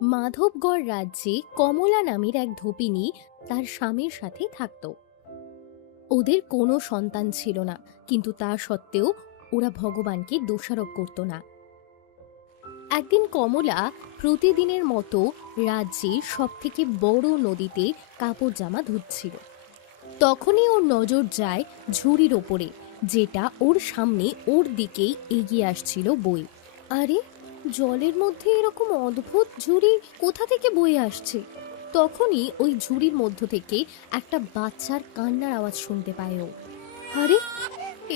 মাধবগড় রাজ্যে কমলা নামের এক ধোপিনী তার স্বামীর সাথে থাকত। ওদের কোনো সন্তান ছিল না, কিন্তু তা সত্ত্বেও ওরা ভগবানকে দোষারোপ করত না। একদিন কমলা প্রতিদিনের মতো রাজ্যের সবথেকে বড় নদীতে কাপড় জামা ধুচ্ছিল। তখনই ওর নজর যায় ঝুড়ির ওপরে, যেটা ওর সামনে ওর দিকেই এগিয়ে আসছিল বয়ে। আরে, জলের মধ্যে এরকম অদ্ভুত ঝুড়ি কোথা থেকে বয়ে আসছে? তখনই ওই ঝুড়ির মধ্য থেকে একটা বাচ্চার কান্নার আওয়াজ শুনতে পায় ও। আরে,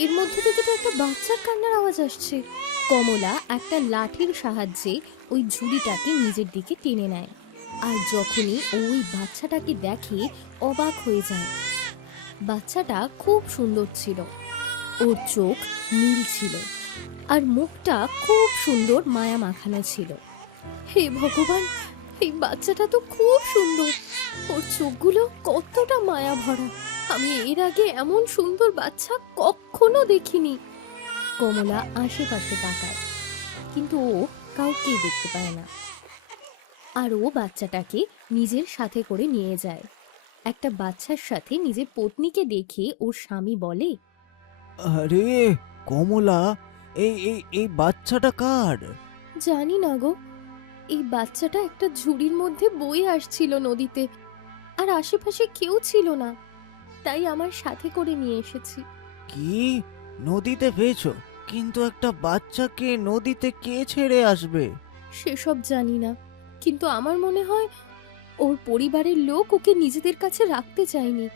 এর মধ্যে থেকে তো একটা বাচ্চার কান্নার আওয়াজ আসছে। কমলা একটা লাঠির সাহায্যে ওই ঝুড়িটাকে নিজের দিকে টেনে নেয়, আর যখনই ওই বাচ্চাটাকে দেখে অবাক হয়ে যায়। বাচ্চাটা খুব সুন্দর ছিল, ওর চোখ নীল ছিল আর মুখটা খুব সুন্দর মায়া মাখানো ছিল। হে ভগবান, এই বাচ্চাটা তো খুব সুন্দর, ওর চোখগুলো কতটা মায়া ভরা। আমি এর আগে এমন সুন্দর বাচ্চা কখনো দেখিনি। কমলা আশেপাশে তাকায়, কিন্তু ও কাউকেই দেখতে পায় না। আর ও বাচ্চাটাকে নিজের সাথে করে নিয়ে যায়। একটা বাচ্চার সাথে নিজের পত্নীকে দেখে ওর স্বামী বলে, আরে কমলা, এই এই এই বাচ্চাটা কার? জানি না গো, এই বাচ্চাটা একটা ঝুড়ির মধ্যে বয়ে আসছিল নদীতে, আর আশেপাশে কেউ ছিল না, তাই আমার সাথে করে নিয়ে এসেছি। কি, নদীতে পেয়েছো? কিন্তু একটা বাচ্চাকে নদীতে কে ছেড়ে আসবে? সেসব জানি না, কিন্তু আমার মনে হয় ওর পরিবারের লোক ওকে নিজেদের কাছে রাখতে চায়নি,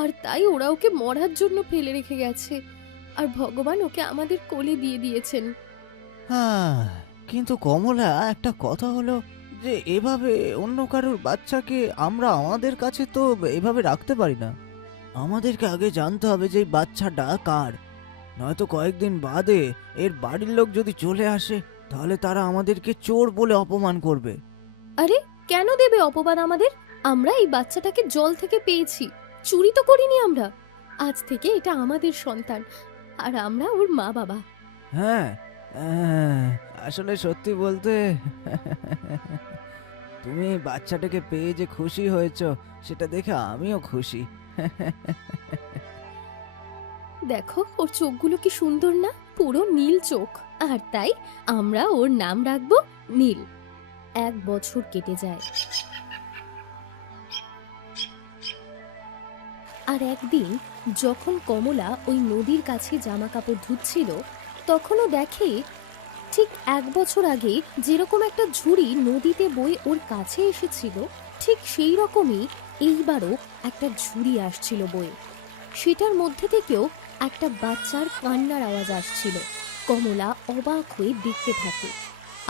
আর তাই ওরা ওকে মরার জন্য ফেলে রেখে গেছে, আর ভগবান ওকে আমাদের কোলে দিয়ে দিয়েছেন। হ্যাঁ, কিন্তু কমলা, একটা কথা হলো যে এভাবে অন্য কারোর বাচ্চাকে আমরা আমাদের কাছে তো এভাবে রাখতে পারি না। আমাদেরকে আগে জানতে হবে যে এই বাচ্চাটা কার, নয়তো কয়েকদিন বাদে এর বাড়ির লোক যদি চলে আসে, তাহলে তারা আমাদেরকে চোর বলে অপমান করবে। আরে, কেন দেবে অপবাদ আমাদের? আমরা এই বাচ্চাটাকে জল থেকে পেয়েছি, চুরি তো করিনি আমরা। আজ থেকে এটা আমাদের সন্তান, আর আমরা ওর মা বাবা। হ্যাঁ, আহ, আসলে সত্যি বলতে তুমি এই বাচ্চাটাকে পেয়ে যে খুশি হয়েছো, সেটা দেখে আমিও খুশি। দেখো, ওর চোখগুলো কি সুন্দর না, পুরো নীল চোখ, আর তাই আমরা ওর নাম রাখবো নীল। 1 বছর কেটে যায়, আর একদিন যখন কমলা ওই নদীর কাছে জামা কাপড় ধুচ্ছিল, তখনও দেখে ঠিক 1 বছর আগে যেরকম একটা ঝুড়ি নদীতে বয়ে ওর কাছে এসেছিল, ঠিক সেই রকমই এইবারও একটা ঝুড়ি আসছিল বয়ে। সেটার মধ্যে থেকেও একটা বাচ্চার কান্নার আওয়াজ আসছিল। কমলা অবাক হয়ে দেখতে থাকে,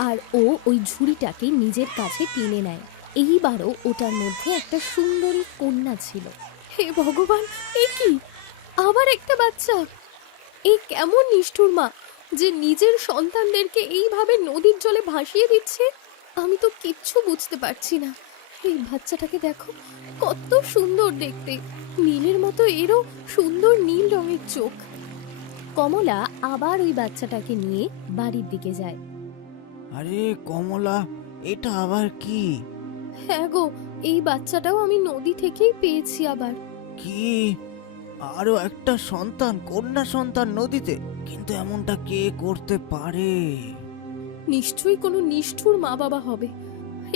আর ও ওই ঝুড়িটাকে নিজের কাছে টেনে নেয়। এইবারও ওটার মধ্যে একটা সুন্দরী কন্যা ছিল। হে ভগবান, এ কি, আবার একটা বাচ্চা! এই কেমন নিষ্ঠুর মা, যে নিজের সন্তানদেরকে এইভাবে নদীর জলে ভাসিয়ে দিচ্ছে! আমি তো কিচ্ছু বুঝতে পারছি না। এই বাচ্চাটাকে দেখো, কত সুন্দর দেখতে, নীলের মতো এরও সুন্দর নীল রঙের চোখ। কমলা আবার ওই বাচ্চাটাকে নিয়ে বাড়ির দিকে যায়। আরে কমলা, এটা আবার কি? হ্যাঁ গো, এই বাচ্চাটাও আমি নদী থেকেই পেয়েছি আবার। কি, আরো একটা সন্তান, কন্যা সন্তান নদীতে? কিন্তু এমনটা কে করতে পারে? নিশ্চয়ই কোনো নিষ্ঠুর মা বাবা হবে।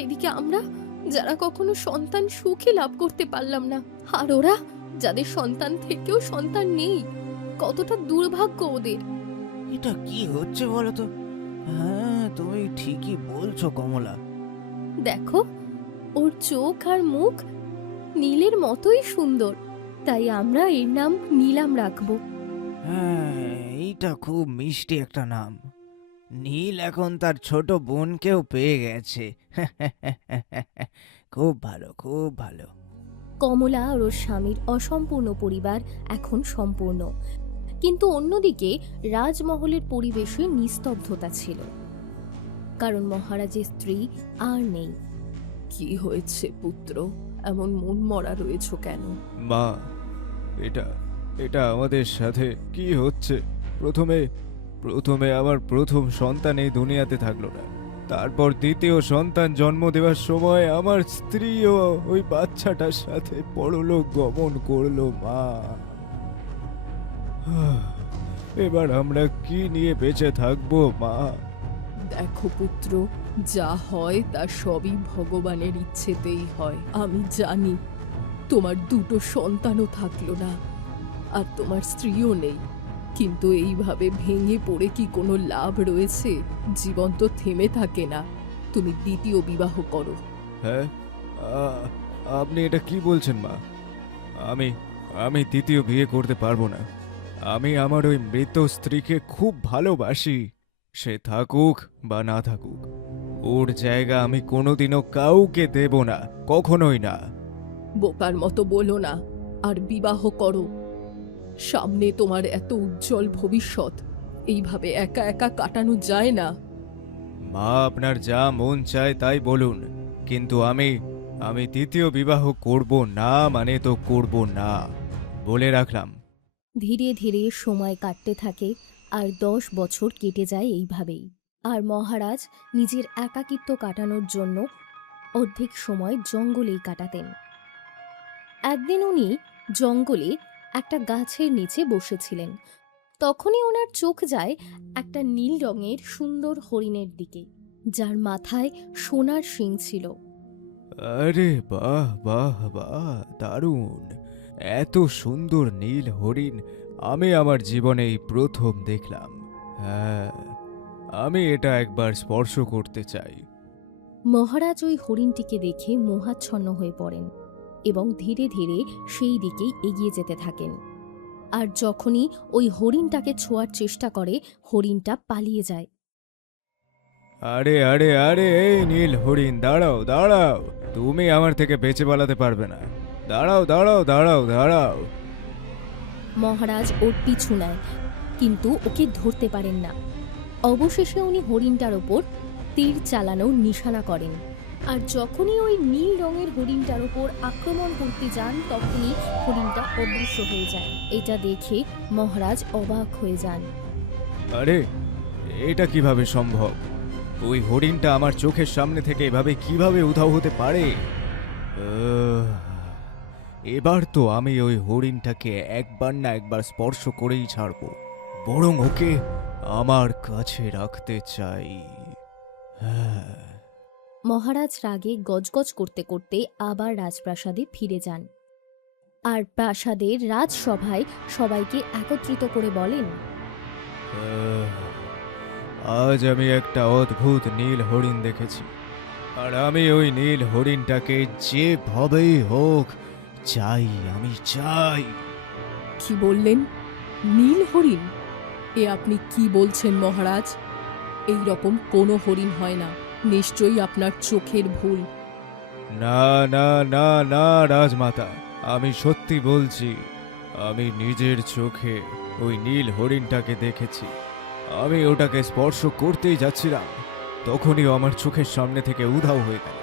এদিকে আমরা, যারা কখনো সন্তান সুখে লাভ করতে পারলাম না, আর ওরা, যাদের সন্তান থেকেও সন্তান নেই, কতটা দুর্ভাগ্য ওদের। এটা কি হচ্ছে বলো তো? হ্যাঁ, তুমি ঠিকই বলছো কমলা। দেখো, ওর চোখ আর মুখ নীলের মতোই সুন্দর, তাই আমরা এর নাম নীলাম রাখবো। হ্যাঁ, এইটা খুব মিষ্টি একটা নাম। নীল এখন তার ছোট বোনকেও পেয়ে গেছে। খুব ভালো, খুব ভালো। কমলা আর ওর স্বামীর অসম্পূর্ণ পরিবার এখন সম্পূর্ণ, কিন্তু অন্যদিকে রাজমহলের পরিবেশে নিস্তব্ধতা ছিল, কারণ মহারাজের স্ত্রী আর নেই। কি হয়েছে পুত্র, এমন মন মরা রয়েছ কেন? মা, এটা এটা আমাদের সাথে কি হচ্ছে? প্রথমে প্রথমে আমার প্রথম সন্তান এই দুনিয়াতে থাকলো না, তারপর দ্বিতীয় সন্তান জন্ম দেওয়ার সময় আমার স্ত্রীও ওই বাচ্চাটার সাথে পরলোক গমন করলো মা। এবার আমরা কি নিয়ে বেঁচে থাকবো মা? দেখো পুত্র, যা হয় তা সবই ভগবানের ইচ্ছেতেই হয়। আমি জানি তোমার দুটো সন্তানও থাকলো না, আর তোমার স্ত্রীও নেই, কিন্তু এইভাবে ভেঙে পড়ে কি কোনো লাভ রয়েছে? জীবন তো থেমে থাকে না। তুমি দ্বিতীয় বিবাহ করো। হ্যাঁ, আপনি এটা কি বলছেন মা? আমি আমি দ্বিতীয় বিয়ে করতে পারবো না। আমি আমার ওই মৃত স্ত্রীকে খুব ভালোবাসি। সে থাকুক বা না থাকুক, ওর জায়গা আমি কোনোদিনও কাউকে দেব না, কখনোই না। বোকার মতো বলো না, আর বিবাহ করো। সামনে তোমার এত উজ্জ্বল ভবিষ্যৎ, এইভাবে একা একা কাটানো যায় না। মা, আপনার যা মন চায় তাই বলুন, কিন্তু আমি আমি দ্বিতীয় বিবাহ করব না, মানে তো করব না, বলে রাখলাম। ধীরে ধীরে সময় কাটতে থাকে আর 10 বছর কেটে যায় এইভাবেই। আর মহারাজ নিজের একাকিত্ব কাটানোর জন্য অর্ধেক সময় জঙ্গলেই কাটাতেন। একদিন উনি জঙ্গলে একটা গাছের নিচে বসেছিলেন। তখনই ওনার চোখ যায় একটা নীল রঙের সুন্দর হরিণের দিকে, যার মাথায় সোনার শিং ছিল। আরে বাহ বাহ বাহ, দারুণ! এত সুন্দর নীল হরিণ আমি আমার জীবনে এই প্রথম দেখলাম। হ্যাঁ, আমি এটা একবার স্পর্শ করতে চাই। মহারাজ ওই হরিণটিকে দেখে মোহাচ্ছন্ন হয়ে পড়েন এবং ধীরে ধীরে সেই দিকেই এগিয়ে যেতে থাকেন। আর যখনই ওই হরিণটাকে ছোঁয়ার চেষ্টা করে, হরিণটা পালিয়ে যায়। আরে আরে আরে, এই নীল হরিণ, দাঁড়াও দাঁড়াও, তুমি আমার থেকে বেঁচে পালাতে পারবে না। দাঁড়াও দাঁড়াও দাঁড়াও দাঁড়াও। মহারাজ ওর পিছু নেয়, কিন্তু ওকে ধরতে পারেন না। অবশেষে উনি হরিণটার ওপর তীর চালানোর নিশানা করেন, আর যখনই ওই নীল রঙের হরিণটার ওপর আক্রমণ করতে যান, তখনই হরিণটা অদৃশ্য হয়ে যায়। এটা দেখে মহারাজ অবাক হয়ে যান। আরে, এটা কিভাবে সম্ভব? ওই হরিণটা আমার চোখের সামনে থেকে এভাবে কিভাবে উধাও হতে পারে? এবার তো আমি ওই হরিণটাকে একবার না একবার স্পর্শ করেই ছাড়বো, বরং ওকে আমার কাছে রাখতে চাই। হ্যাঁ। মহারাজ রাগে গজগজ করতে করতে আবার রাজপ্রাসাদে ফিরে যান, আর প্রাসাদের রাজসভায় সবাইকে একত্রিত করে বলেন, আজ আমি একটা অদ্ভুত নীল হরিণ দেখেছি, আর আমি ওই নীল হরিণটাকে যেভাবেই হোক চাই, আমি চাই। কি বললেন? নীল হরিণ? এ আপনি কি বলছেন মহারাজ? এই রকম কোনো হরিণ হয় না, নিশ্চয়ই আপনার চোখের ভুল। না না না না রাজমাতা, আমি সত্যি বলছি, আমি নিজের চোখে ওই নীল হরিণটাকে দেখেছি। আমি ওটাকে স্পর্শ করতেই যাচ্ছিলাম, তখনই আমার চোখের সামনে থেকে উধাও হয়ে গেল।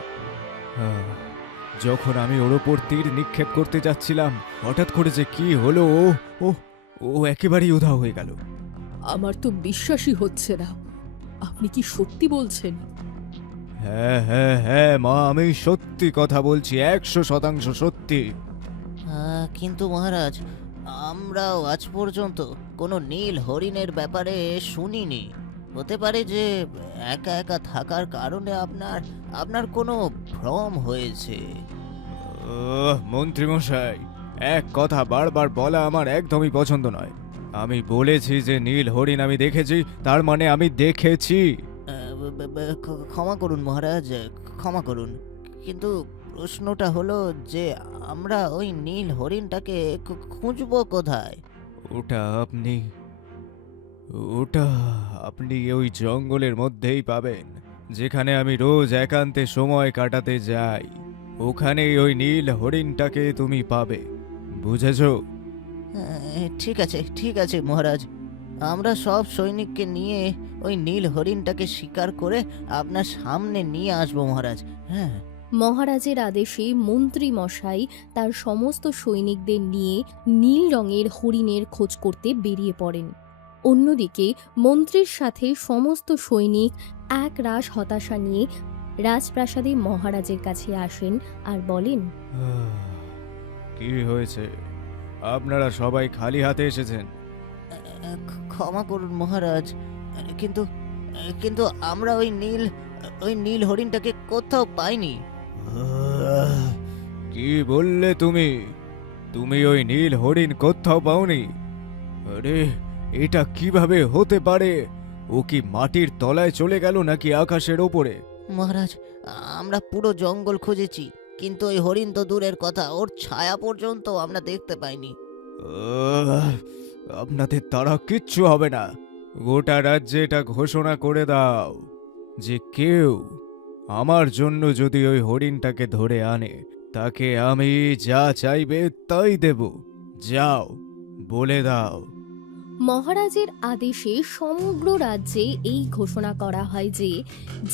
যখন আমি ওর ওপর তীর নিক্ষেপ করতে যাচ্ছিলাম, হঠাৎ করে যে কি হলো, ও ও ও একেবারেই উধাও হয়ে গেল। আমার তো বিশ্বাসই হচ্ছে না। আপনি কি সত্যি বলছেন? হ্যাঁ হ্যাঁ হ্যাঁ মা, আমি সত্যি কথা বলছি, 100% সত্যি। কিন্তু মহারাজ, আমরাও আজ পর্যন্ত কোনো নীল হরিণের ব্যাপারে শুনিনি। হতে পারে যে একা একা থাকার কারণে আপনার আপনার কোনো ভ্রম হয়েছে। মন্ত্রীমশাই, এক কথা বারবার বলা আমার একদমই পছন্দ নয়। আমি বলেছি যে নীল হরিণ আমি দেখেছি, তার মানে আমি দেখেছি। ক্ষমা করুন মহারাজ, ক্ষমা করুন, কিন্তু প্রশ্নটা হলো যে আমরা ওই নীল হরিণটাকে খুঁজবো কোথায়? ওটা আপনি ওটা আপনি ওই জঙ্গলের মধ্যেই পাবেন, যেখানে আমি রোজ একান্তে সময় কাটাতে যাই। ওখানেই ওই নীল হরিণটাকে তুমি পাবে, বুঝেছো? ঠিক আছে মহারাজ, আমরা সব সৈনিককে নিয়ে ওই নীল হরিণটাকে শিকার করে আপনার সামনে নিয়ে আসবো মহারাজ। হ্যাঁ। মহারাজের আদেশে মন্ত্রী মশাই তার সমস্ত সৈনিকদের নিয়ে নীল রঙের হরিণের খোঁজ করতে বেরিয়ে পড়েন। অন্যদিকে মন্ত্রীর সাথে সমস্ত সৈনিক এক রাশ হতাশা নিয়ে রাজপ্রাসাদে মহারাজের কাছে আসেন আর বলেন, কি হয়েছে? আপনারা সবাই খালি হাতে এসেছেন। ক্ষমা করুন মহারাজ, কিন্তু কিন্তু আমরা ওই নীল হরিণটাকে কোথাও পাইনি। কি বললে তুমি? তুমি ওই নীল হরিণ কোথাও পাওনি? আরে, এটা কিভাবে হতে পারে? ও কি মাটির তলায় চলে গেল নাকি আকাশের ওপরে? মহারাজ, আমরা পুরো জঙ্গল খুঁজেছি, কিন্তু ওই হরিণ তো দূরের কথা, ওর ছায়া পর্যন্ত আমরা দেখতে পাইনি। আপনাদের তারা কিচ্ছু হবে না। গোটা রাজ্যে এটা ঘোষণা করে দাও যে কেউ আমার জন্য যদি ওই হরিণটাকে ধরে আনে, তাকে আমি যা চাইবে তাই দেব। যাও, বলে দাও। মহারাজের আদেশে সমগ্র রাজ্যে এই ঘোষণা করা হয় যে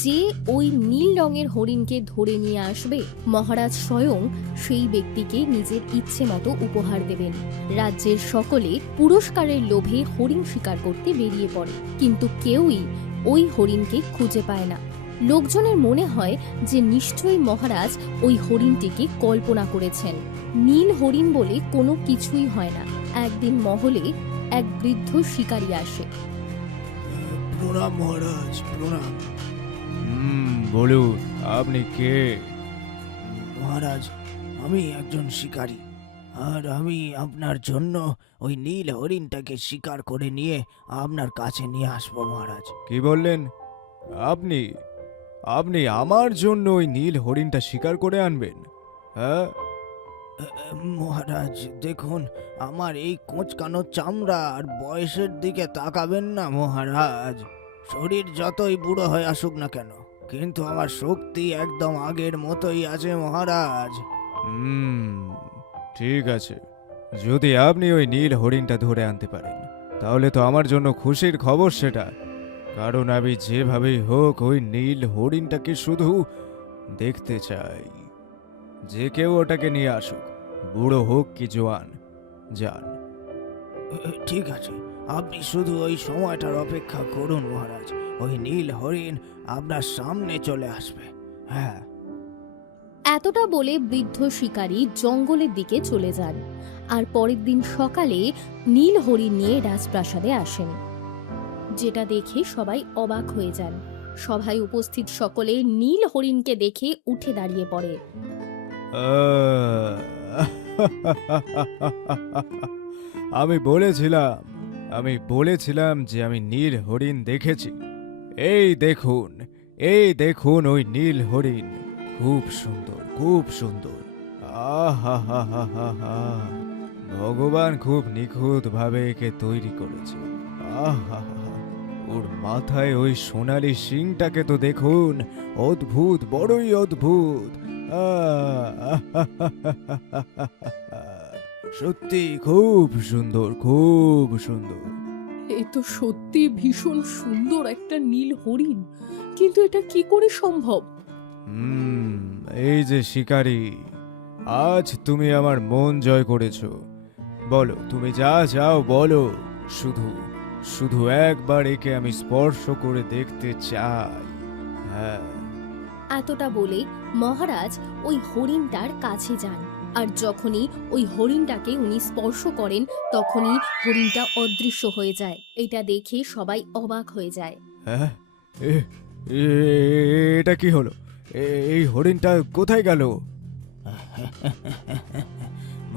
যে ওই নীল রঙের হরিণকে ধরে নিয়ে আসবে, মহারাজ স্বয়ং সেই ব্যক্তিকে নিজের ইচ্ছে মতো উপহার দেবেন। রাজ্যের সকলে পুরস্কারের লোভে হরিণ শিকার করতে বেরিয়ে পড়ে, কিন্তু কেউই ওই হরিণকে খুঁজে পায় না। লোকজনের মনে হয় যে নিশ্চয়ই মহারাজ ওই হরিণটিকে কল্পনা করেছেন। নীল হরিণ বলে কোনো কিছুই হয় না। একদিন মহলে এক বৃদ্ধ শিকারী আসে। প্রণাম মহারাজ, প্রণাম। বলুন, আপনি কে? মহারাজ, আমি একজন শিকারী, আর আমি আপনার জন্য ওই নীল হরিণটাকে শিকার করে নিয়ে আপনার কাছে নিয়ে আসবো মহারাজ। কি বললেন? আপনি আপনি আমার জন্য ওই নীল হরিণটা শিকার করে আনবেন? হ্যাঁ? মহারাজ দেখুন, আমার এই কোঁচকানো চামড়া আর বয়সের দিকে তাকাবেন না মহারাজ। শরীর যতই বুড়ো হয়ে আসুক না কেন, কিন্তু আমার শক্তি একদম আগের মতোই আছে মহারাজ। ঠিক আছে, যদি আপনি ওই নীল হরিণটা ধরে আনতে পারেন, তাহলে তো আমার জন্য খুশির খবর সেটা। কারণ আমি যেভাবেই হোক ওই নীল হরিণটাকে শুধু দেখতে চাই। যে কেউ ওটাকে নিয়ে আসুক, বুড়ো হোক কি জোয়ান, যান। ঠিক আছে, আপনি শুধু ওই সময়টার অপেক্ষা করুন মহারাজ, ওই নীল হরিণ আপনার সামনে চলে আসবে। হ্যাঁ। এতটা বলে বৃদ্ধ শিকারী জঙ্গলের দিকে চলে যান, আর পরের দিন সকালে নীল হরিণ নিয়ে রাজপ্রাসাদে আসেন, যেটা দেখে সবাই অবাক হয়ে যান। সভায় উপস্থিত সকলে নীল হরিণকে দেখে উঠে দাঁড়িয়ে পড়ে। আমি বলেছিলাম যে আমি নীল হরিণ দেখেছি। এই দেখুন ওই নীল হরিণ, খুব সুন্দর, খুব সুন্দর। আহা, ভগবান খুব নিখুঁত ভাবে একে তৈরি করেছে। আহা, ওর মাথায় ওই সোনালি শিংটাকে তো দেখুন, অদ্ভুত, বড়ই অদ্ভুত। সত্যি খুব সুন্দর, খুব সুন্দর। এ তো সত্যি ভীষণ সুন্দর একটা নীল হরিণ, কিন্তু এটা কি করে সম্ভব? এই যে শিকারী, আজ তুমি আমার মন জয় করেছো। বলো, তুমি যা চাও বলো। শুধু একবার একে আমি স্পর্শ করে দেখতে চাই। হ্যাঁ। এতটা বলে মহারাজ ওই হরিণটার কাছে যান, আর যখনই ওই হরিণটাকে উনি স্পর্শ করেন, তখনই হরিণটা অদৃশ্য হয়ে যায়। এটা দেখে সবাই অবাক হয়ে যায়। হ্যাঁ, এটা কি হলো? এই হরিণটা কোথায় গেল?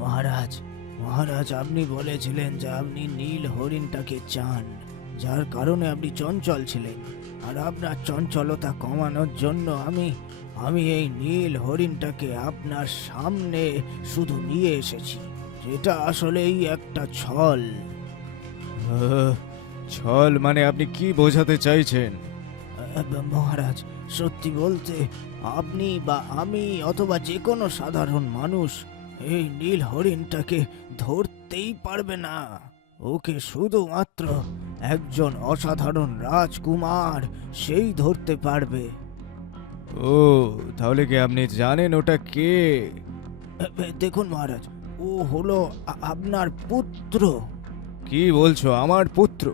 মহারাজ, আপনি বলেছিলেন যে আপনি নীল হরিণটাকে চান, যার কারণে আপনি চঞ্চল ছিলেন, আর আপনার চঞ্চলতা কমানোর জন্য আমি এই নীল হরিণটাকে আপনার সামনে শুধু নিয়ে এসেছি, যেটা আসলেই একটা ছল। ছল মানে আপনি কি বোঝাতে চাইছেন? মহারাজ, সত্যি বলতে আপনি বা আমি অথবা যে কোনো সাধারণ মানুষ এই নীল হরিণটাকে ধরতেই পারবে না। ওকে শুধুমাত্র একজন অসাধারণ রাজকুমার সেই ধরতে পারবে। ও, তাহলে কি আপনি জানেন ওটা কে? দেখুন মহারাজ, ও হলো আপনার পুত্র। কি বলছো, আমার পুত্র?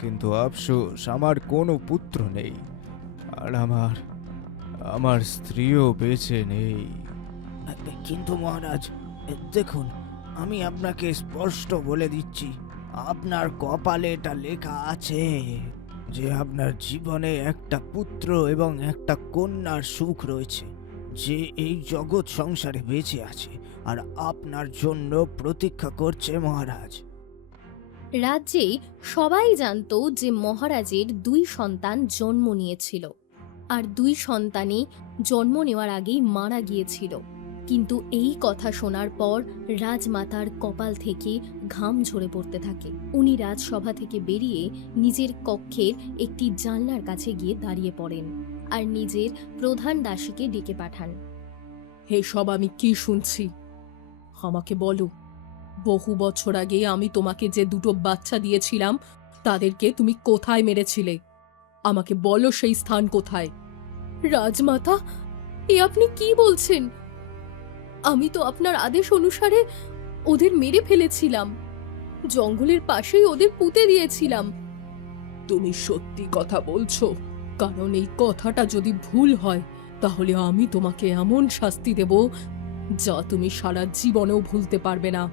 কিন্তু আফসোস আমার কোনো পুত্র নেই, আর আমার আমার স্ত্রীও বেঁচে নেই। কিন্তু মহারাজ, দেখুন, আমি আপনাকে স্পষ্ট বলে দিচ্ছি, আপনার কপালে এটা লেখা আছে যে আপনার জীবনে একটা পুত্র এবং একটা কন্যার সুখ রয়েছে, যে এই জগৎ সংসারে বেঁচে আছে আর আপনার জন্য প্রতীক্ষা করছে মহারাজ। রাজ্যে সবাই জানতো যে মহারাজের 2 সন্তান জন্ম নিয়েছিল, আর 2 সন্তানই জন্ম নেওয়ার আগেই মারা গিয়েছিল। কিন্তু এই কথা শোনার পর রাজমাতার কপাল থেকে ঘাম ঝরে পড়তে থাকে। উনি রাজসভা থেকে বেরিয়ে নিজের কক্ষের একটি জানলার কাছে গিয়ে দাঁড়িয়ে পড়েন আর নিজের প্রধান দাসীকে ডেকে পাঠান। এসব আমি কি শুনছি? আমাকে বলো, বহু বছর আগে আমি তোমাকে যে 2টো বাচ্চা দিয়েছিলাম তাদেরকে তুমি কোথায় মেরেছিলে? আমাকে বলো সেই স্থান কোথায়। রাজমাতা, এ আপনি কি বলছেন? আমি তো আপনার আদেশ অনুসারে ওদের মেরে ফেলেছিলাম, জঙ্গলের পাশেই ওদের পুঁতে দিয়েছিলাম। তুমি সত্যি কথা বলছো? কারণ এই কথাটা যদি ভুল হয় তাহলে আমি তোমাকে এমন শাস্তি দেব যা তুমি সারা জীবনেও ভুলতে পারবে না।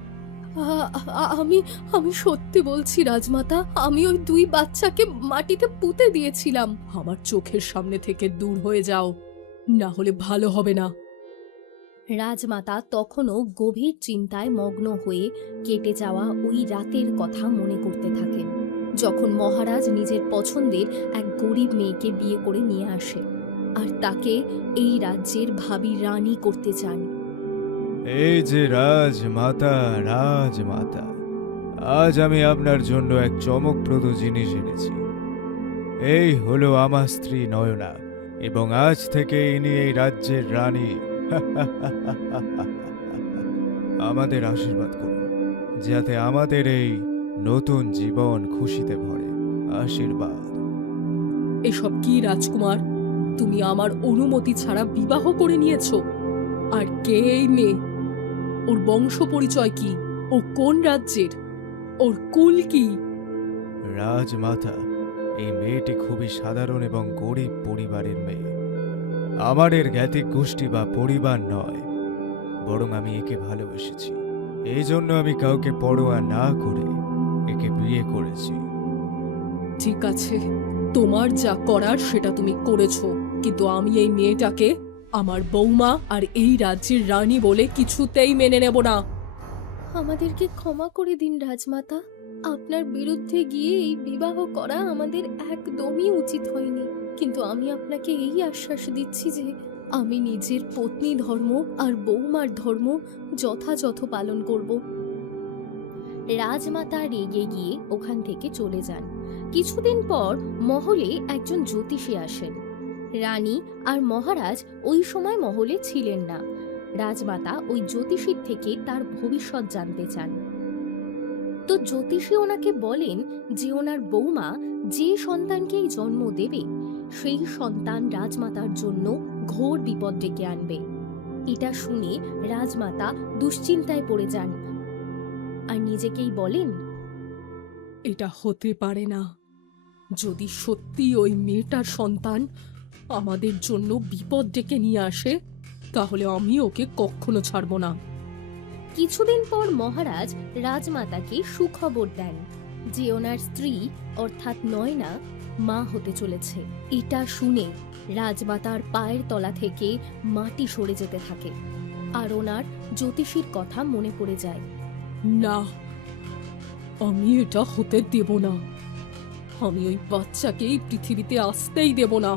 আমি আমি সত্যি বলছি রাজমাতা, আমি ওই 2 বাচ্চাকে মাটিতে পুঁতে দিয়েছিলাম। আমার চোখের সামনে থেকে দূর হয়ে যাও, না হলে ভালো হবে না। রাজমাতা তখনও গভীর চিন্তায় মগ্ন হয়ে কেটে যাওয়া ওই রাতের কথা মনে করতে থাকেন, যখন মহারাজ নিজের পছন্দের এক গরিব মেয়েকে বিয়ে করে নিয়ে আসে আর তাকে এই রাজ্যের ভাবী রানী করতে চান। এই যে রাজমাতা, রাজমাতা, আজ আমি আপনার জন্য এক চমকপ্রদ জিনিস এনেছি। এই হলো আমার স্ত্রী নয়না, এবং আজ থেকে ইনি এই রাজ্যের রানী। আমাদের আশীর্বাদ করুন যাতে আমাদের এই নতুন জীবন খুশিতে ভরে। আশীর্বাদ। এসব কি রাজকুমার? তুমি আমার অনুমতি ছাড়া বিবাহ করে নিয়েছো? আর কে এই মেয়ে? ওর বংশ পরিচয় কি? ও কোন রাজ্যের? ওর কুল কি? রাজমাতা, এই মেয়েটি খুবই সাধারণ এবং গরিব পরিবারের মেয়ে। আমার এর জ্ঞাতিক গোষ্ঠী বা পরিবার নয়, বরং আমি একে ভালোবেসেছি। এই জন্য আমি কাউকে পরোয়া না করে একে বিয়ে করেছি। ঠিক আছে, তোমার যা করার সেটা তুমি করেছো, কিন্তু আমি এই মেয়েটাকে আমার বৌমা আর এই রাজ্যের রানী বলে কিছুতেই মেনে নেব না। আমাদেরকে ক্ষমা করে দিন রাজমাতা, আপনার বিরুদ্ধে গিয়ে এই বিবাহ করা আমাদের একদমই উচিত হয়নি। কিন্তু আমি আপনাকে এই আশ্বাস দিচ্ছি যে আমি নিজের পত্নী ধর্ম আর বৌমার ধর্ম যথাযথ পালন করব। রাজমাতা রেগে গিয়ে ওখান থেকে চলে যান। কিছুদিন পর মহলে একজন জ্যোতিষী আসেন। রানী আর মহারাজ ওই সময় মহলে ছিলেন না। রাজমাতা ওই জ্যোতিষীর থেকে তার ভবিষ্যৎ জানতে চান। তো জ্যোতিষী ওনাকে বলেন যে ওনার বৌমা যে সন্তানকেই জন্ম দেবে সেই সন্তান রাজমাতার জন্য ঘোর বিপদ ডেকে আনবে। এটা শুনে রাজমাতা দুশ্চিন্তায় পড়ে যান আর নিজেকেই বলেন, এটা হতে পারে না। যদি সত্যি ওই মেয়েটার সন্তান আমাদের জন্য বিপদ ডেকে নিয়ে আসে তাহলে আমি ওকে কখনো ছাড়ব না। কিছুদিন পর মহারাজ রাজমাতাকে সুখবর দেন যে ওনার স্ত্রী অর্থাৎ নয়না মা হতে চলেছে। এটা শুনে রাজমাতার পায়ের তলা থেকে মাটি সরে যেতে থাকে আর ওনার জ্যোতিষীর কথা মনে পড়ে যায়। না, আমি এটা হতে দেব না। আমি ওই বাচ্চাকে এই পৃথিবীতে আসতেই দেব না।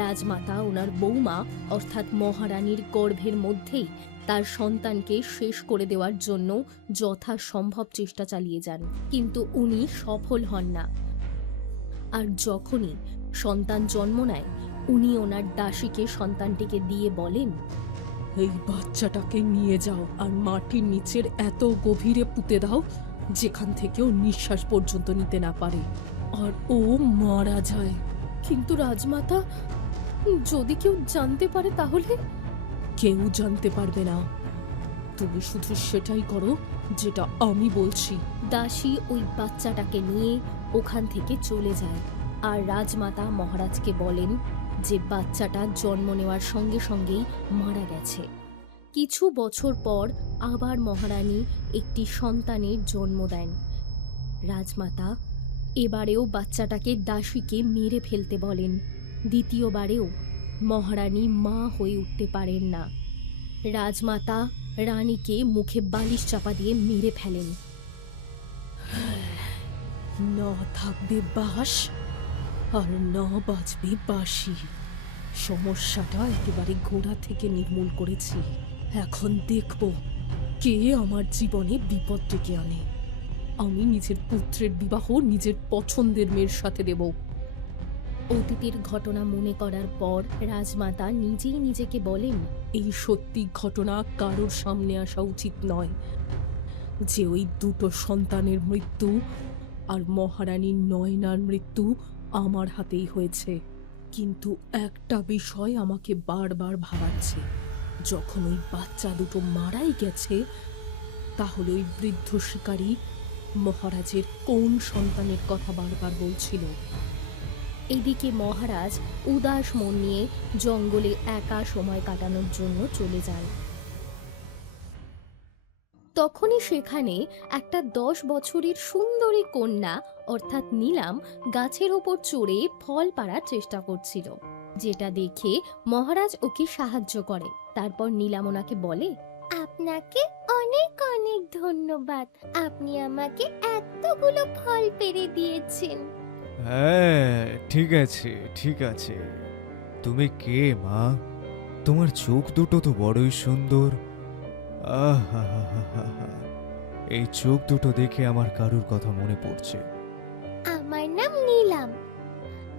রাজমাতা ওনার বৌমা অর্থাৎ মহারানীর গর্ভের মধ্যেই তার সন্তানকে শেষ করে দেওয়ার জন্য যথাসম্ভব চেষ্টা চালিয়ে যান, কিন্তু উনি সফল হন না। আর যখনই সন্তান জন্ম নেয় উনি ওনার দাসীকে সন্তানটিকে দিয়ে বলেন, এই বাচ্চাটাকে নিয়ে যাও আর মাটির নিচের এত গভীরে পুঁতে দাও যেখান থেকে ও নিঃশ্বাস পর্যন্ত নিতে না পারে আর ও মারা যায়। কিন্তু রাজমাতা, যদি কেউ জানতে পারে তাহলে? কেউ জানতে পারবে না। তুমি শুধু সেটাই করো যেটা আমি বলছি। দাসী ওই বাচ্চাটাকে নিয়ে ওখান থেকে চলে যায় আর রাজমাতা মহারাজকে বলেন যে বাচ্চাটা জন্ম নেওয়ার সঙ্গে সঙ্গেই মারা গেছে। কিছু বছর পর আবার মহারানী একটি সন্তানের জন্ম দেন। রাজমাতা এবারেও বাচ্চাটাকে দাসীকে মেরে ফেলতে বলেন। দ্বিতীয়বারেও মহারানী মা হয়ে উঠতে পারেন না। রাজমাতা রানীকে মুখে বালিশ চাপা দিয়ে মেরে ফেলেন। না থাকবে বাঁশ আর না বাজবে বাঁশি। সমস্যাটা একেবারে গোড়া থেকে নির্মূল করেছি। এখন দেখব কে আমার জীবনে বিপদ ডেকে আনে। আমি নিজের পুত্রের বিবাহ নিজের পছন্দের মেয়ের সাথে দেব। অতীতের ঘটনা মনে করার পর রাজমাতা নিজেই নিজেকে বলেন, এই সত্যি ঘটনা কারোর সামনে আসা উচিত নয় যে ওই দুটো সন্তানের মৃত্যু আর মহারানী নয়নার মৃত্যু আমার হাতেই হয়েছে। কিন্তু একটা বিষয় আমাকে বারবার ভাবাচ্ছে, যখন ওই বাচ্চা দুটো মারাই গেছে, তাহলে ওই বৃদ্ধ শিকারী মহারাজের কোন সন্তানের কথা বারবার বলছিল? এদিকে মহারাজ উদাস মন নিয়ে জঙ্গলে একা সময় কাটানোর জন্য চলে যান। তখনই সেখানে একটা 10 বছরের সুন্দরী কন্যা অর্থাৎ নীলাম গাছের ওপর চড়ে ফল পাড়ার চেষ্টা করছিল, যেটা দেখে মহারাজ ওকে সাহায্য করে। তারপর নীলাম ওনাকে বলে, আপনাকে অনেক অনেক ধন্যবাদ, আপনি আমাকে এতগুলো ফল পেড়ে দিয়েছেন। হ্যাঁ, ঠিক আছে ঠিক আছে। তুমি কে মা? তোমার চোখ দুটো তো বড়ই সুন্দর। আহা, এই চোখ দুটো দেখে আমার কারুর কথা মনে পড়ছে। আমার নাম নীলাম,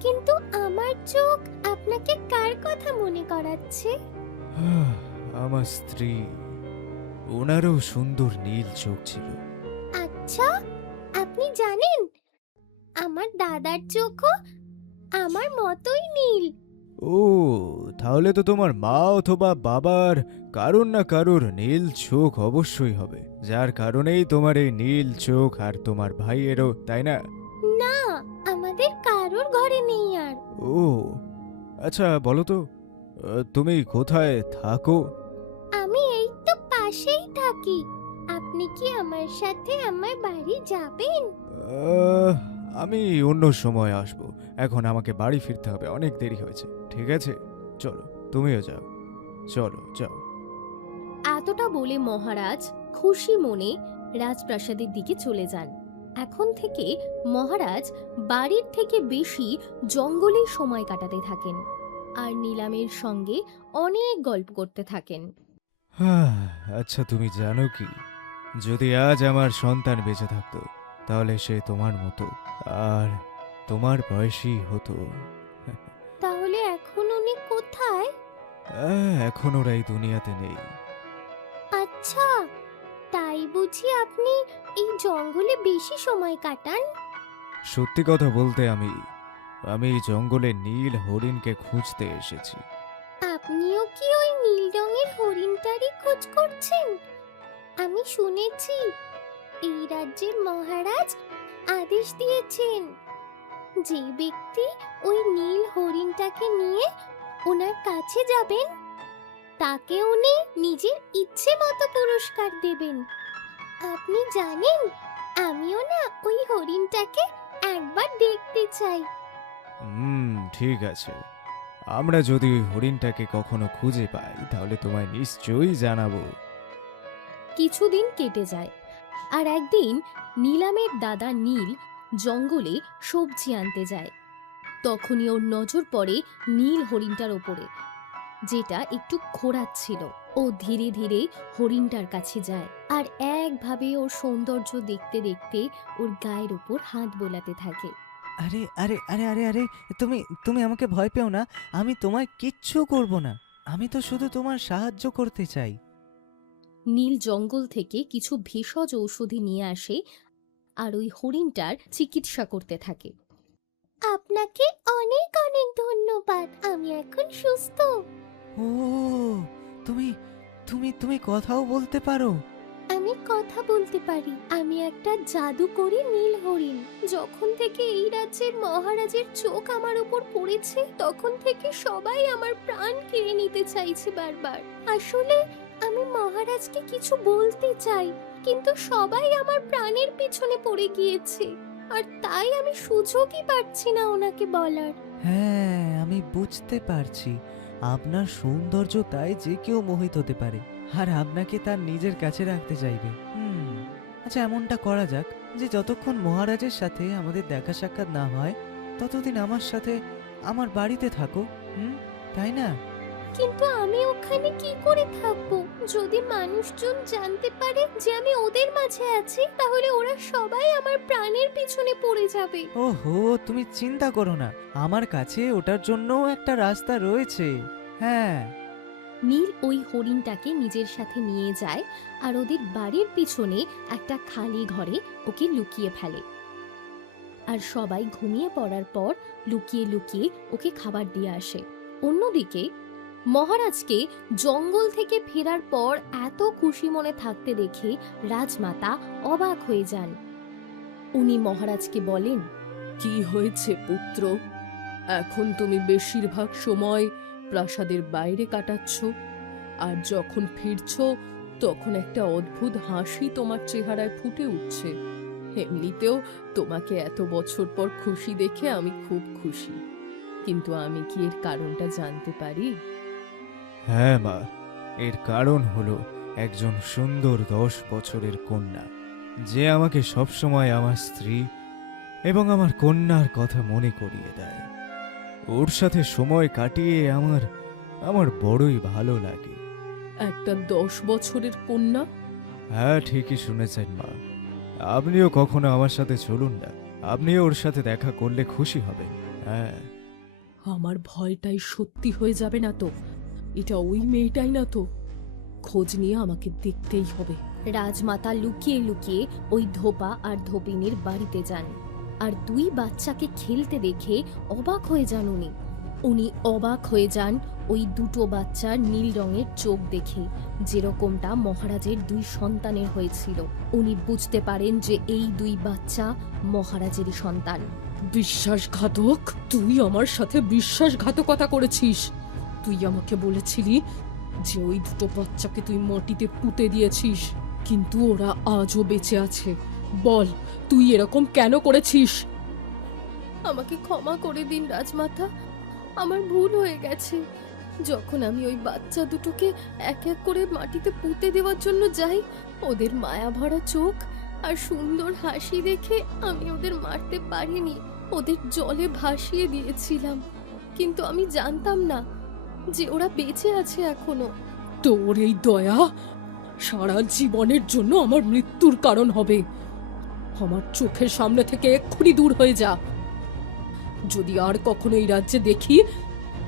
কিন্তু আমার চোখ আপনাকে কার কথা মনে করাচ্ছে? আমার স্ত্রী, ওনারও সুন্দর নীল চোখ ছিল। আচ্ছা, আপনি জানেন আমার দাদার চোখও আমার মতোই নীল। ও, তাহলে তো তোমার মা অথবা বাবার কারোর না কারোর নীল চোখ অবশ্যই হবে, যার কারণেই তোমার এই নীল চোখ। আর তোমার ভাইয়েরও, তাই না? না, আমাদের কারোর ঘরে নেই আর। ও আচ্ছা, বলো তো তুমি কোথায় থাকো? আমি এই তো পাশেই থাকি। আপনি কি আমার সাথে আমার বাড়ি যাবেন? আমি অন্য সময় আসবো, এখন আমাকে বাড়ি ফিরতে হবে, অনেক দেরি হয়েছে। ঠিক আছে, চলো, তুমিও যাও, চলো যাও। এতটা বলে মহারাজ খুশি মনে রাজপ্রাসাদের দিকে চলে যান। এখন থেকে মহারাজ বাড়ির থেকে বেশি জঙ্গলে সময় কাটাতে থাকেন আর নীলামের সঙ্গে অনেক গল্প করতে থাকেন। আচ্ছা, তুমি জানো কি, যদি আজ আমার সন্তান বেঁচে থাকতো তাহলে সে তোমার মতো আর তোমার বয়সী হতো। তাহলে এখন উনি কোথায়? এখন ওরা এই দুনিয়াতে নেই। আচ্ছা, তাই বুঝি আপনি এই জঙ্গলে বেশি সময় কাটান? সত্যি কথা বলতে আমি এই জঙ্গলে নীল হরিণকে খুঁজতে এসেছি। আপনিও কি ওই নীল রঙের হরিণটারই খোঁজ করছেন? আমি শুনেছি এই রাজ্যের মহারাজ আদেশ দিয়েছেন যে ব্যক্তি ওই নীল হরিণটাকে নিয়ে ওনার কাছে যাবেন তাকে উনি নিজের ইচ্ছে মতো পুরস্কার দেবেন। আপনি জানেন, আমিও না ওই হরিণটাকে একবার দেখতে চাই। ঠিক আছে, আমরা যদি ওই হরিণটাকে কখনো খুঁজে পাই তাহলে তোমায় নিশ্চয়ই জানাবো। কিছুদিন কেটে যায় আর একদিন নীলামের দাদা নীল জঙ্গলে সবজি আনতে যায়। তখনই ওর নজর পড়ে নীল হরিণটার ওপরে, যেটা একটু খোঁড়াচ্ছিল। ও ধীরে ধীরে হরিণটার কাছে যায় আর একভাবে ওর সৌন্দর্য দেখতে দেখতে ওর গায়ের ওপর হাত বোলাতে থাকে। আরে আরে আরে আরে আরে তুমি তুমি আমাকে ভয় পেও না, আমি তোমায় কিচ্ছু করব না, আমি তো শুধু তোমার সাহায্য করতে চাই। নীল জঙ্গল থেকে কিছু ভেষজ ঔষধি নিয়ে আসে আর ওই হরিণটার চিকিৎসা করতে থাকে। আপনাকে অনেক অনেক ধন্যবাদ, আমি এখন সুস্থ। ও, তুমি তুমি তুমি কথাও বলতে পারো? আমি কথা বলতে পারি। আমি একটা জাদুকরি নীল হরিণ। যখন থেকে এই রাজ্যের মহারাজের চোখ আমার উপর পড়েছে, তখন থেকে সবাই আমার প্রাণ কেড়ে নিতে চাইছে বারবার। আসলে আমি মহারাজকে কিছু বলতে চাই, কিন্তু সবাই আমার প্রাণের পিছনে পড়ে গিয়েছে, আর তাই আমি সুযোগই পাচ্ছি না ওনাকে বলার। হ্যাঁ, আমি বুঝতে পারছি। আপনার সৌন্দর্য তাই যে কেউ মোহিত হতে পারে, আর আপনাকে তার নিজের কাছে রাখতে চাইবে। আচ্ছা, এমনটা করা যাক যে যতক্ষণ মহারাজের সাথে আমাদের দেখা সাক্ষাৎ না হয়, ততদিন আমার সাথে আমার বাড়িতে থাকো। তাই না? কিন্তু আমি ওখানে কি করে থাকবো? যদি মানুষজন জানতে পারে যে আমি ওদের মাঝে আছি, তাহলে ওরা সবাই আমার প্রাণের পিছনে পড়ে যাবে। ওহো, তুমি চিন্তা করো না, আমার কাছে ওটার জন্য একটা রাস্তা রয়েছে। হ্যাঁ। নীল ওই হরিণটাকে নিজের সাথে নিয়ে যায় আর ওদের বাড়ির পিছনে একটা খালি ঘরে ওকে লুকিয়ে ফেলে। আর সবাই ঘুমিয়ে পড়ার পর লুকিয়ে লুকিয়ে ওকে খাবার দিয়ে আসে। অন্যদিকে মহারাজকে জঙ্গল থেকে ফেরার পর এত খুশি মনে থাকতে দেখে রাজমাতা অবাক হয়ে যান। উনি মহারাজকে বলেন, কি হয়েছে পুত্র? এখন তুমি বেশিরভাগ সময় প্রাসাদের বাইরে কাটাচ্ছ, আর যখন ফিরছ তখন একটা অদ্ভুত হাসি তোমার চেহারায় ফুটে উঠছে। এমনিতেও তোমাকে এত বছর পর খুশি দেখে আমি খুব খুশি, কিন্তু আমি কি এর কারণটা জানতে পারি? হ্যাঁ মা, এর কারণ হলো একজন সুন্দর 10 বছরের কন্যা, যে আমাকে সবসময় আমার স্ত্রী এবং আমার কন্যার কথা মনে করিয়ে দেয়। ওর সাথে সময় কাটিয়ে আমার আমার বড়ই ভালো লাগে। একটা 10 বছরের কন্যা? হ্যাঁ, ঠিকই শুনেছেন মা। আপনিও কখনো আমার সাথে চলুন না, আপনিও ওর সাথে দেখা করলে খুশি হবেন। হ্যাঁ। আমার ভয়টাই সত্যি হয়ে যাবে না তো? এটা ওই মেয়েটাই না তো? খোঁজ নিয়ে আমাকে দেখতেই হবে। রাজমাতা লুকিয়ে লুকিয়ে ওই ধোপা আর ধোপিনীর বাড়িতে যান, আর দুই বাচ্চাকে খেলতে দেখে অবাক হয়ে যান উনি অবাক হয়ে যান ওই দুটো বাচ্চার নীল রঙের চোখ দেখে, যেরকমটা মহারাজের দুই সন্তানের হয়েছিল। উনি বুঝতে পারেন যে এই দুই বাচ্চা মহারাজেরই সন্তান। বিশ্বাসঘাতক! তুই আমার সাথে বিশ্বাসঘাতকতা করেছিস। তুই আমাকে বলেছিলি যে ওই দুটো বাচ্চাকে তুই মাটিতে পুঁতে দিয়েছিস, কিন্তু ওরা আজও বেঁচে আছে। বল, তুই এরকম কেন করেছিস? আমাকে ক্ষমা করে দিন রাজমাতা, আমার ভুল হয়ে গেছে। যখন আমি ওই বাচ্চা দুটোকে এক এক করে মাটিতে পুঁতে দেওয়ার জন্য যাই, ওদের মায়া ভরা চোখ আর সুন্দর হাসি দেখে আমি ওদের মারতে পারিনি, ওদের জলে ভাসিয়ে দিয়েছিলাম। কিন্তু আমি জানতাম না যে ওরা বেঁচে আছে এখনো। তোর এই দয়া সারা জীবনের জন্য আমার মৃত্যুর কারণ হবে। আমার চোখের সামনে থেকে এক্ষুনি দূর হয়ে যা। যদি আর কখনো এই রাজ্যে দেখি,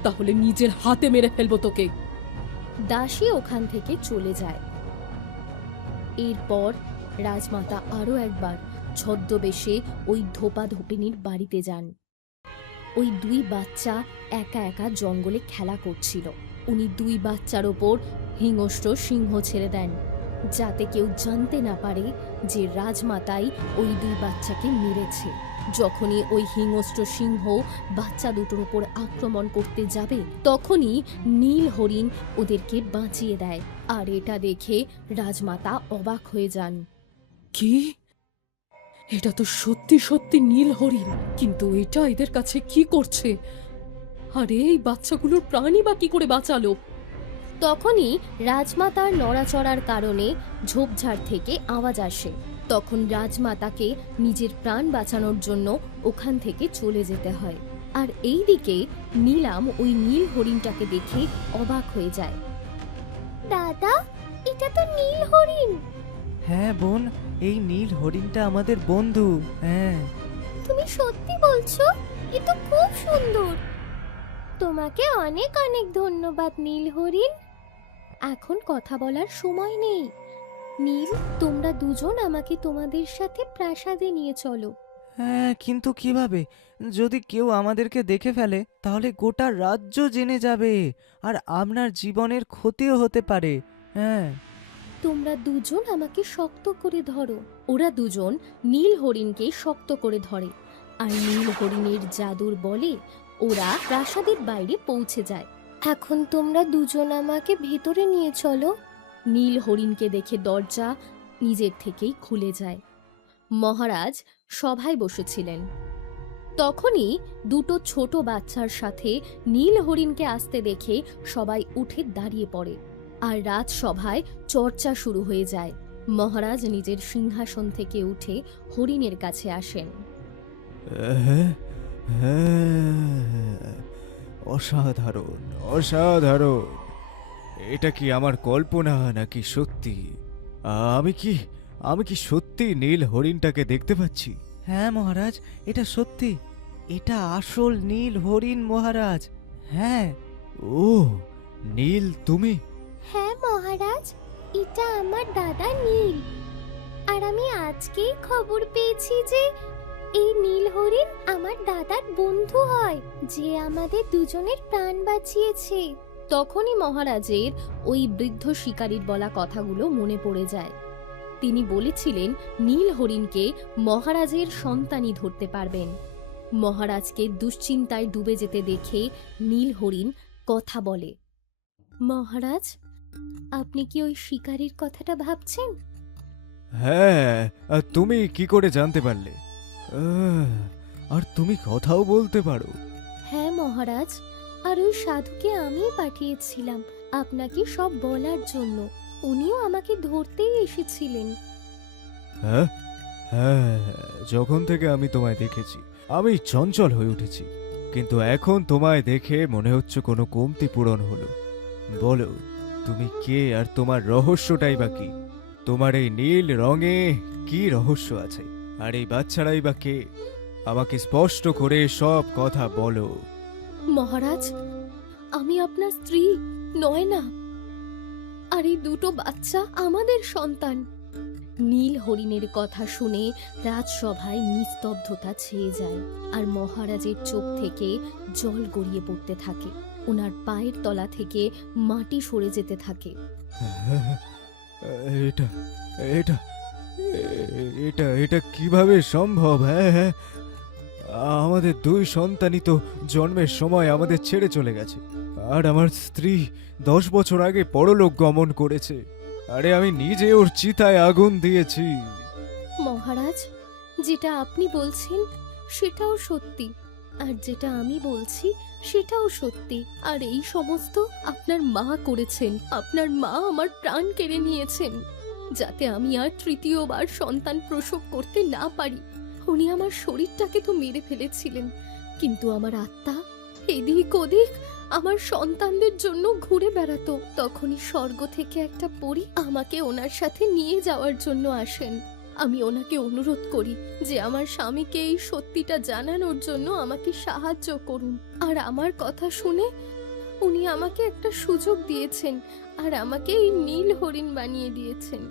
তাহলে নিজের হাতে মেরে ফেলবো তোকে। দাসী ওখান থেকে চলে যায়। এরপর রাজমাতা আরো একবার ছদ্মবেশে ওই ধোপা ধোপিনীর বাড়িতে যান। ওই দুই বাচ্চা একা একা জঙ্গলে খেলা করছিল। উনি দুই বাচ্চার ওপর হিংস্র সিংহ ছেড়ে দেন, যাতে কেউ জানতে না পারে যে রাজমাতাই ওই দুই বাচ্চাকে মেরেছে। যখনই ওই হিংস্র সিংহ বাচ্চা দুটোর উপর আক্রমণ করতে যাবে, তখনই নীল হরিণ ওদেরকে বাঁচিয়ে দেয়। আর এটা দেখে রাজমাতা অবাক হয়ে যান। কি? এটা তো সত্যি সত্যি নীল হরিণ, কিন্তু এটা এদের কাছে কি করছে? আরে এই বাচ্চাগুলোর প্রাণই বা কি করে বাঁচালো? তখনই রাজমাতার নড়াচড়ার কারণে ঝোপঝাড় থেকে আওয়াজ আসে। তখন রাজমাতাকে নিজের প্রাণ বাঁচানোর জন্য ওখান থেকে চলে যেতে হয়। আর এইদিকে নীলাম ওই নীল হরিণটাকে দেখে অবাক হয়ে যায়। দাদা, এটা তো নীল হরিণ। হ্যাঁ বোন, এই নীল হরিণটা আমাদের বন্ধু। হ্যাঁ। তুমি সত্যি বলছো? এ তো খুব সুন্দর। তোমাকে অনেক অনেক ধন্যবাদ নীল হরিণ। এখন কথা বলার সময় নেই। নীল, তোমরা দুজন আমাকে তোমাদের সাথে প্রাসাদে নিয়ে চলো। হ্যাঁ, কিন্তু কিভাবে? যদি কেউ আমাদেরকে দেখে ফেলে, তাহলে গোটা রাজ্য জেনে যাবে, আর আপনার জীবনের ক্ষতিও হতে পারে। হ্যাঁ। তোমরা দুজন আমাকে শক্ত করে ধরো। ওরা দুজন নীল হরিণকে শক্ত করে ধরে, আর নীল হরিণের জাদুর বলে ওরা প্রাসাদের বাইরে পৌঁছে যায়। এখন তোমরা দুজন আমাকে ভেতরে নিয়ে চলো। নীল হরিণকে দেখে দরজা নিজের থেকেই খুলে যায়। মহারাজ সভায় বসেছিলেন। তখনই দুটো ছোট বাচ্চার সাথে নীল হরিণকে আসতে দেখে সবাই উঠে দাঁড়িয়ে পড়ে, আর রাজসভায় চর্চা শুরু হয়ে যায়। মহারাজ নিজের সিংহাসন থেকে উঠে হরিণের কাছে আসেন। হ্যাঁ, হ্যাঁ, অসাধারণ, অসাধারণ। এটা কি আমার কল্পনা নাকি সত্যি? আমি কি সত্যি নীল হরিণটাকে দেখতে পাচ্ছি? হ্যাঁ মহারাজ, এটা সত্যি। এটা আসল নীল হরিণ মহারাজ। হ্যাঁ। ও নীল, তুমি? হ্যাঁ মহারাজ, এটা আমার দাদা নীল। আর আমি আজকেই খবর পেয়েছি যে এই নীল হরিণ আমার দাদার বন্ধু হয়, যে আমাদের দুজনের প্রাণ বাঁচিয়েছে। তখনই মহারাজের ওই বৃদ্ধ শিকারীর বলা কথাগুলো মনে পড়ে যায়। তিনি বলেছিলেন নীল হরিণকে মহারাজের সন্তানই ধরতে পারবেন। মহারাজকে দুশ্চিন্তায় ডুবে যেতে দেখে নীল হরিণ কথা বলে। মহারাজ, আপনি কি ওই শিকারীর কথাটা ভাবছেন? হ্যাঁ, আর তুমি কি করে জানতে পারলে? আর তুমি কথাও বলতে পারো? হ্যাঁ মহারাজ, আর ওই সাধুকে আমিই পাঠিয়েছিলাম আপনাকে সব বলার জন্য। উনিও আমাকে ধরতেই এসেছিলেন। হ্যাঁ, হ্যাঁ, যখন থেকে আমি তোমায় দেখেছি আমি চঞ্চল হয়ে উঠেছি, কিন্তু এখন তোমায় দেখে মনে হচ্ছে কোনো কমতি পূরণ হলো। বলো, তুমি কে আর তোমার রহস্যটাই বা কি? তোমার এই নীল রঙে কি রহস্য আছে? আর এই বাচ্চারাই বা কে? আমাকে স্পষ্ট করে সব কথা বলো। মহারাজ, আমি আপনার স্ত্রী নয়না, আর এই দুটো বাচ্চা আমাদের সন্তান। নীল হরিণের কথা শুনে রাজসভায় নিস্তব্ধতা ছেয়ে যায়, আর মহারাজের চোখ থেকে জল গড়িয়ে পড়তে থাকে। ওনার পায়ের তলা থেকে মাটি সরে যেতে থাকে। এটা এটা এটা এটা কিভাবে সম্ভব? হ্যাঁ, হ্যাঁ, আমাদের দুই সন্তানই তো জন্মের সময় আমাদের ছেড়ে চলে গেছে, আর আমার স্ত্রী 10 বছর আগে পরলোক গমন করেছে। আরে আমি নিজে ওর চিতায় আগুন দিয়েছি। মহারাজ, যেটা আপনি বলছেন সেটাও সত্যি, আর যেটা আমি বলছি সেটাও সত্যি। আর এই সমস্ত আপনার মা করেছেন। আপনার মা আমার প্রাণ কেড়ে নিয়েছেন, যাতে আমি আর তৃতীয়বার সন্তান প্রসব করতে না পারি। উনি আমার শরীরটাকে তো মেরে ফেলেছিলেন, কিন্তু আমার আত্মা এদিক ওদিক আমার সন্তানদের জন্য ঘুরে বেড়াতো। তখনই স্বর্গ থেকে একটা পরী আমাকে ওনার সাথে নিয়ে যাওয়ার জন্য আসেন। আমি ওনাকে অনুরোধ করি যে আমার স্বামীকে এই সত্যিটা জানানোর জন্য আমাকে সাহায্য করুন। আর আমার কথা শুনে উনি আমাকে একটা সুযোগ দিয়েছেন, আর আমাকে এই নীল হরিণ বানিয়ে দিয়েছেন।